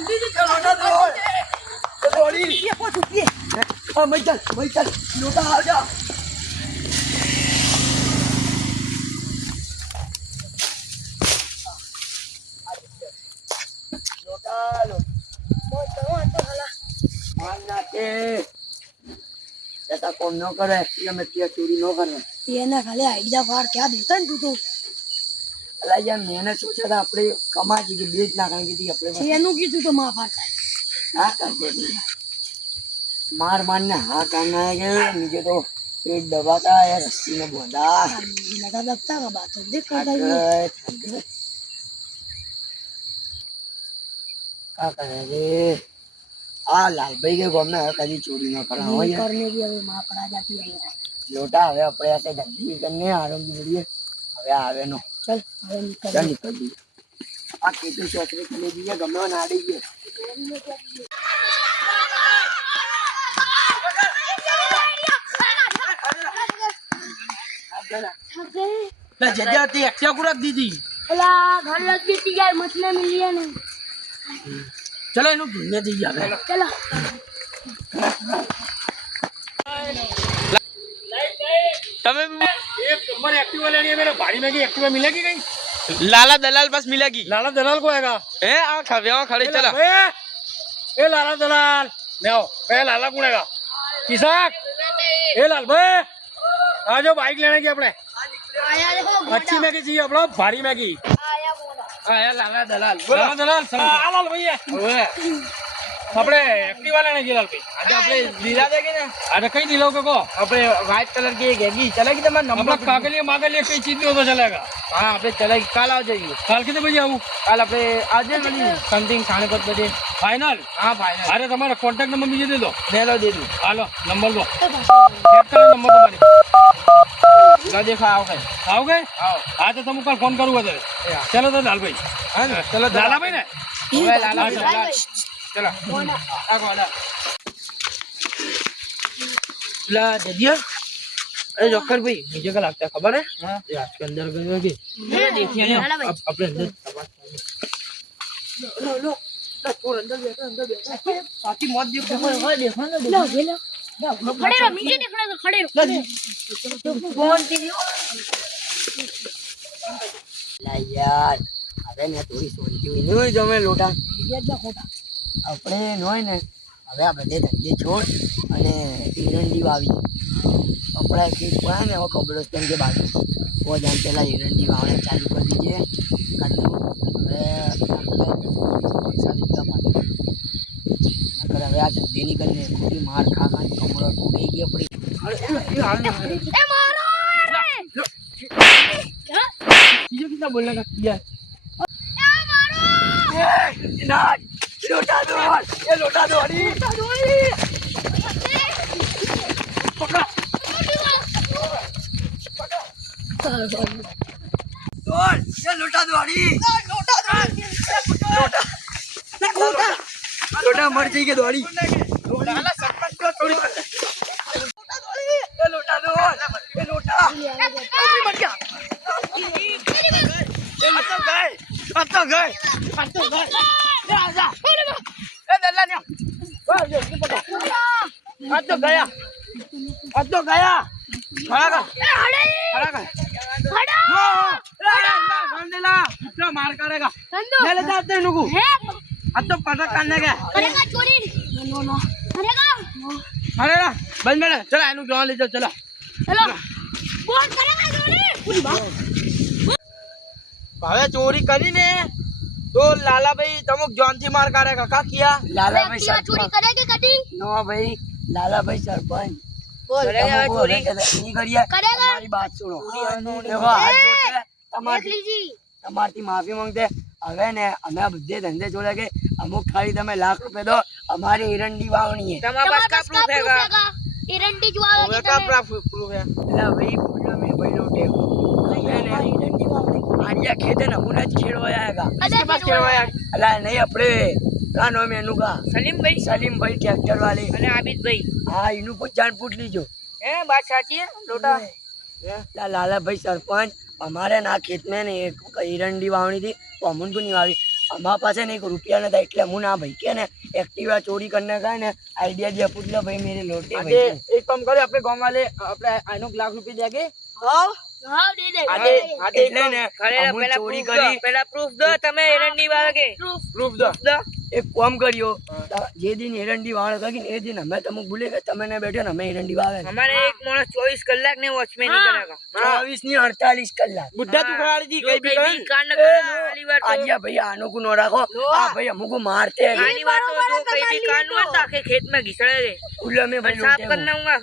लोटा दौड़ी ये पहुंच चुकी है। मैं चल लोटा आ जा। ऐसा कौन न करे ये मैं क्या चोरी न करे ये ना खाली आइडिया फार क्या देता है तू तो अला यार मैंने सोचा था अपने कमा की बेच ना करने की अपने ये नु की तू तो मां फाड़ता है हां कर दे मार मारने हां करना है कि मुझे तो पेट दबाता है रस्सी में बांधा लगा दबता का बात है देख कर का करेंगे आ लाल भाई के गांव में कभी चोरी न करा हो ये करने की अभी मां पड़ा जाती है लोटा हवे अपने ऐसे धंधी करने आराम की बढ़िया हवे आवे नो चल हवे निकल दी आ केतु चौकरे चले दिए गमे ना दी है ला जजाती एक्टिवा को रख दी थी अला घर लग दी यार मछली मिली है नहीं चलो इन्हें ढूंढने दीजिए चलो तमे एक नंबर एक्टिवा लेनी है मेरे भारी में की एक्टिवा मिलेगी कहीं लाला दलाल बस मिलेगी। लाला दलाल को आएगा ए आ खड़े चला ए लाला दलाल ले आओ ए लाला कौन आएगा किसाक ए लाल भाई आ जाओ बाइक लेने की अपने आया देखो अच्छी मैगी चाहिए अपना भारी मैगी आया लाला दलाल लाला दलाल लाल भैया अपने एक्टिवा लेने की लाल भाई आज अपने लीला देगे ना अरे कहीं दिलाओ को अपने व्हाइट कलर की एक हैगी चलेगी तो मैं नंबर अपना काके लिए मांगे लिए कई चीज भी तो चलेगा हां अपने चलेगी कल आ जाइए कल कितने बजे आऊँ कल अपने आज वाली समथिंग 5:30 बजे फाइनल हां फाइनल अरे तुम्हारा कांटेक्ट नंबर मुझे दे दो दे दो हेलो नंबर दो चेक करो नंबर तुम्हारी ला देखा आओगे आओगे आओ हाँ तो तुम कल फोन करूँगा तेरे चलो तो लाल भाई हां चलो लाला भाई ने ओए लाला चलो आ गोला ला दे दिया। अरे जोकर भाई मुझे क्या लगता है खबर है आज के अंदर गए कि देखिए ना अपने अंदर लो और अंदर बैठा साथी मौत देखो देखो ना लो खड़े रहो नीचे देखना तो खड़े रहो कौन थी ला यार હવે ને થોડી સોચી હોય નહીં જમે લોટા આપણે ન હોય ને હવે આ બધે ધંધે છોડ અને એરંડી વાવી આપણા ખેત પડે ને હવે કબ્રસ્તાન કે બાજુ वो जान पहला एरंडी वावने चालू कर दीजिए હવે आ जल्दी निकलने पूरी मार खा खा कमरा टूटी गई अपनी ए मारो ये कितना बोलने का किया ना लोटा दो ये लोटा दो पकड़ तोड़ ये लोटा दो लोटा मर जाएगी दोड़ी लाला सरपंच को थोड़ी लोटा दो ये लोटा मर गया तो गए ये आजा ए दल्ला तो गया खड़ा कर मार करेगा ले ले जाते हैं नुकु अब तो पता करने का करेगा चोरी करेगा अरे ना बंद में चला इनु जॉन ले चलो चलो कौन करेगा चोरी पूरी बात भावे चोरी करी ने तो लाला भाई तमुक जॉन थी मार करेगा का किया लाला भाई चोरी करेगी कभी नो भाई लाला भाई सरपंच करेगा चोरी नहीं करिए करेगा हमारी बात सुनो देखो हाथ जोड़ते તમારથી માફી માંગતે હવે ને અમે બધે ધંધે જોડે કે અમુક ખાલી તમે ₹1,00,000 દો અમારી એરંડી વાવણી है તમારા પાસ का प्रूफ हैगा एरंडी जो आवेगी का प्रूफ है એટલે ભાઈ બોલો મે ભાઈ લોટે હવે ને એરંડી વાવણી આડિયા ખેતે ને હું જ ખેડવા આયેગા किसके पास खेलवाया અલા નહીં આપણે કા નામ એનું કા सलीम भाई ટ્રેક્ટર વાળી અને આબિદ ભાઈ હા એનું પૂછાણ પૂછ લીજો ए बात साची है लोटा लाला भाई सरपंच हमारे ना खेत में ने एक एरंडी वावनी थी तो अमुन को नहीं वावी અમારા પાસે નહીં રૂપિયા નતા એટલે હું ના ભાઈ કે ને એક્ટિવા ચોરી કરીને ગા ને આઈડિયા દે પૂછલો ભાઈ મેરે લોટે આજે ભાઈ એક કામ કરે આપણે ગામ વાલે આપણે આનો લાખ રૂપિયા દે કે હા દે દે આજે આજે એટલે ને અમુક ચોરી કરી પેલા પ્રૂફ દો તમે એરંડી વાળા કે પ્રૂફ દો એક કામ કર્યો જે દિન એરંડી વાળ કરી ને એ દિન અમે તમે ભૂલે ગયા તમે ને બેઠો ને અમે એરંડી વાવે અમારે એક માણસ 24 કલાક ને વોચમેન કરેગા 24 ની 48 કલાક બુઢા તું ખરાડી કઈ બી કાન ન આલી વાત આલિયા ભાઈ આનો કો નો રાખો આ ભાઈ અમુક મારતે આની વાત તો કઈ બી કાન ન આખે ખેત માં ઘીસળે રે ઉલ્લા મે ભાઈ સાફ લોટે કરનાઉંગા